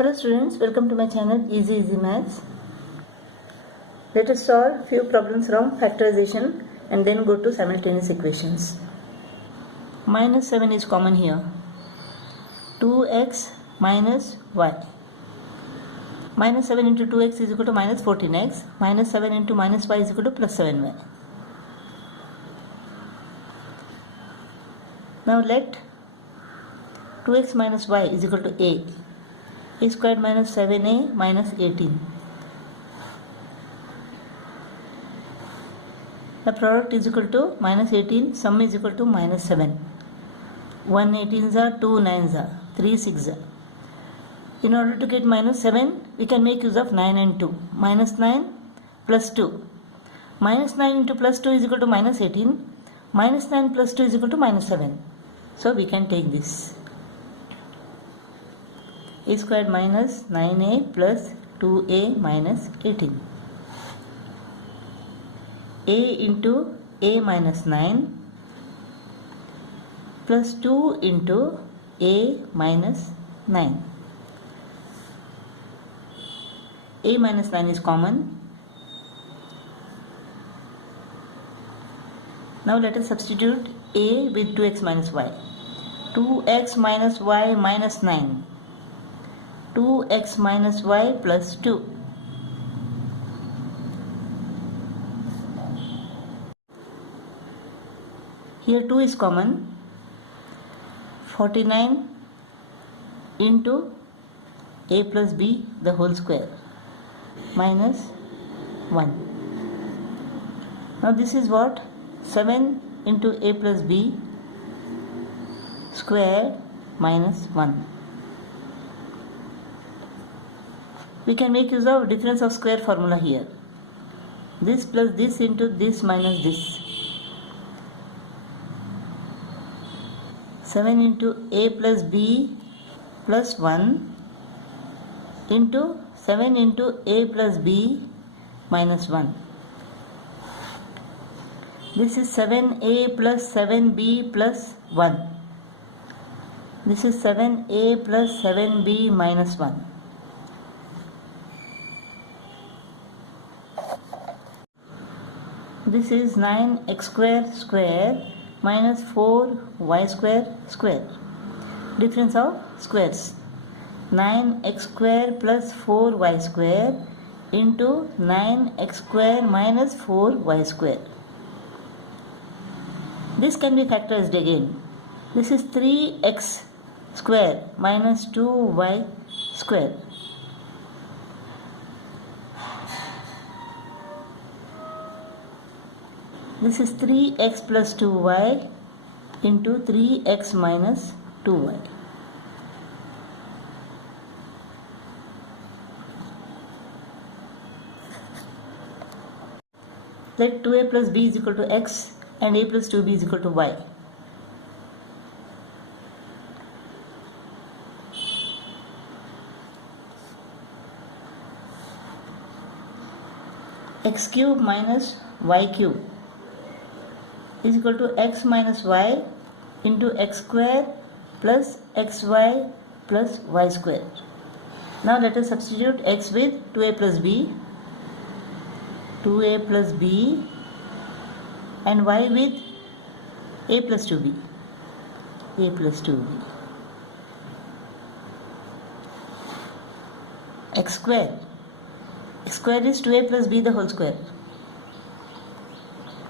Hello students, welcome to my channel Easy Maths. Let us solve few problems from factorization and then go to simultaneous equations. Minus 7 is common here. 2x minus y. Minus 7 into 2x is equal to minus 14x. Minus 7 into minus y is equal to plus 7y. Now let 2x minus y is equal to a. A squared minus 7a minus 18. The product is equal to minus 18, sum is equal to minus 7. 1 18s are, 2 9s are, 3 6s are. In order to get minus 7, we can make use of 9 and 2. Minus 9 plus 2. Minus 9 into plus 2 is equal to minus 18. Minus 9 plus 2 is equal to minus 7. So we can take this. A squared minus 9a plus 2a minus 18. A into a minus 9 plus 2 into a minus 9. A minus 9 is common. Now let us substitute a with 2x minus y. 2x minus y minus 9. 2x minus y plus 2. Here 2 is common. 49 into a plus b the whole square minus 1. Now this is what? 7 into a plus b square minus 1. We can make use of difference of square formula here. This plus this into this minus this. 7 into a plus b plus 1 into 7 into a plus b minus 1. This is 7a plus 7b plus 1. This is 7a plus 7b minus 1. This is 9x square minus 4y square. Difference of squares. 9x square plus 4y square into 9x square minus 4y square. This can be factorized again. This is 3x square minus 2y square. This is 3x plus 2y into 3x minus 2y. Let 2a plus b is equal to x and a plus 2b is equal to y. X cube minus y cube is equal to x minus y into x square plus xy plus y square. Now let us substitute x with 2a plus b, 2a plus b, and y with a plus 2b, a plus 2b. X square is 2a plus b the whole square.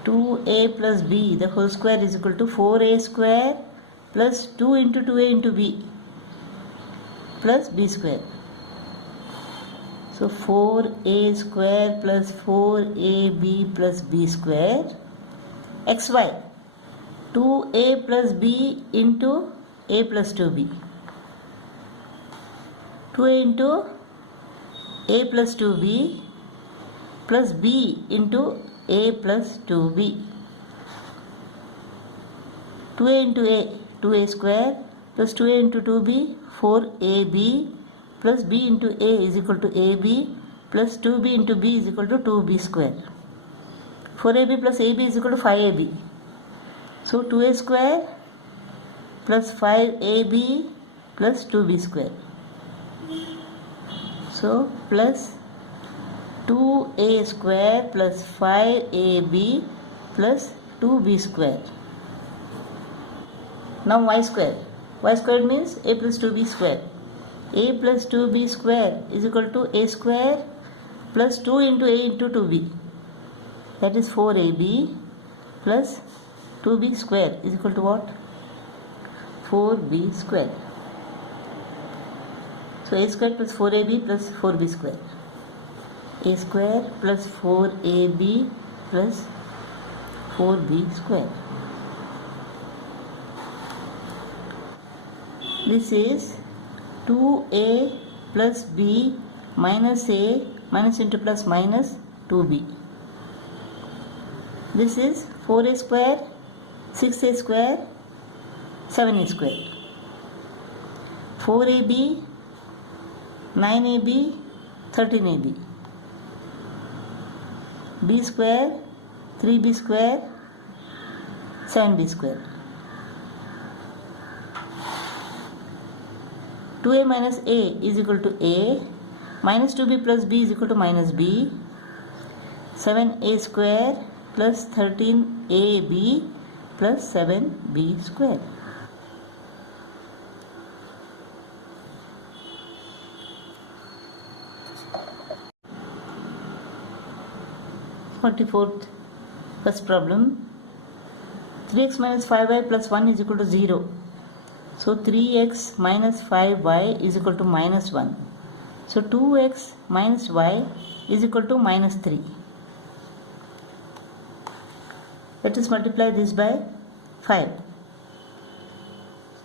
2a plus b the whole square is equal to 4a square plus 2 into 2a into b plus b square. So 4a square plus 4ab plus b square. Xy 2a plus b into a plus 2b. 2a into a plus 2b plus b into a plus 2b. 2a into a, 2a square plus 2a into 2b, 4ab plus b into a is equal to ab plus 2b into b is equal to 2b square. 4ab plus ab is equal to 5ab. So 2a square plus 5ab plus 2b square. So plus 2a square plus 5ab plus 2b square. Now y square. Y square means a plus 2b square. A plus 2b square is equal to a square plus 2 into a into 2b. That is 4ab plus 2b square is equal to what? 4b square. So a square plus 4ab plus 4b square. A square plus 4ab plus 4b square. This is 2a plus b minus a minus into plus minus 2b. This is 4a square, 6a square, 7a square. 4ab, 9ab, 13ab. B square, 3b square, 7b square. 2a minus a is equal to a, minus 2b plus b is equal to minus b, 7a square plus 13ab plus 7b square. First problem. 3x minus 5y plus 1 is equal to 0. So 3x minus 5y is equal to minus 1. So 2x minus y is equal to minus 3. Let us multiply this by 5.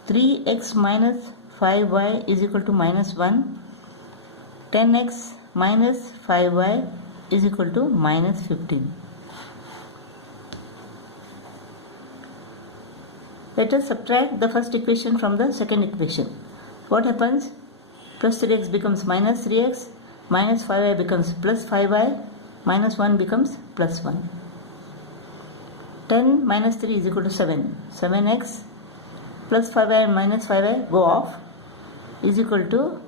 3x minus 5y is equal to minus 1. 10x minus 5y is equal to minus 15. Let us subtract the first equation from the second equation. What happens? Plus 3x becomes minus 3x, minus 5y becomes plus 5y, minus 1 becomes plus 1. 10 minus 3 is equal to 7. 7x plus 5y and minus 5y go off is equal to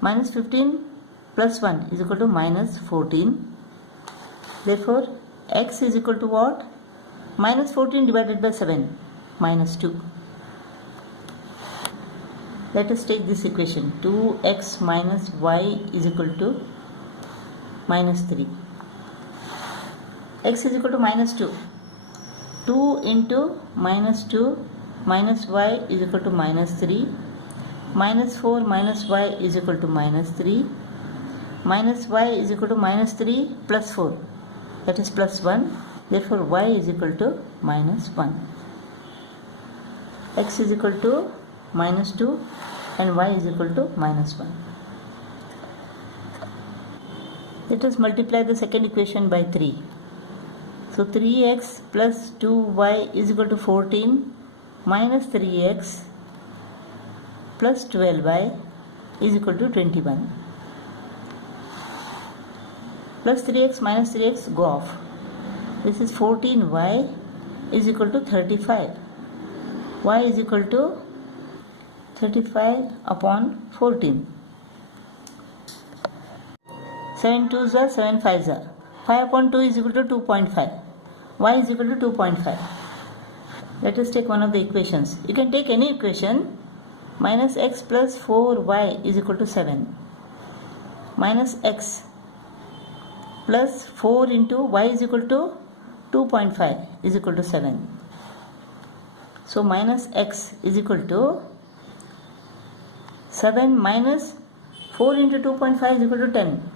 minus 15 plus 1 is equal to minus 14. Therefore, x is equal to what? Minus 14 divided by 7. Minus 2. Let us take this equation. 2x minus y is equal to minus 3. X is equal to minus 2. 2 into minus 2 minus y is equal to minus 3. Minus 4 minus y is equal to minus 3. Minus y is equal to minus 3 plus 4. That is plus 1. Therefore, y is equal to minus 1. X is equal to minus 2 and y is equal to minus 1. Let us multiply the second equation by 3. So 3x plus 2y is equal to 14 minus 3x plus 12y is equal to 21. Plus 3x minus 3x go off. This is 14y is equal to 35. Y is equal to 35 upon 14. 7 2s are 7 5s are. 5 upon 2 is equal to 2.5. Y is equal to 2.5. Let us take one of the equations. You can take any equation. Minus x plus 4y is equal to 7. Minus x plus 4 into y is equal to 2.5 is equal to 7. So minus x is equal to 7 minus 4 into 2.5 is equal to 10.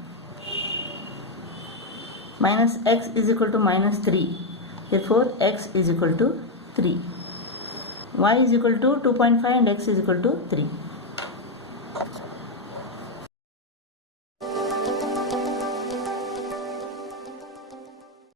Minus x is equal to minus 3. Therefore, x is equal to 3. Y is equal to 2.5 and x is equal to 3.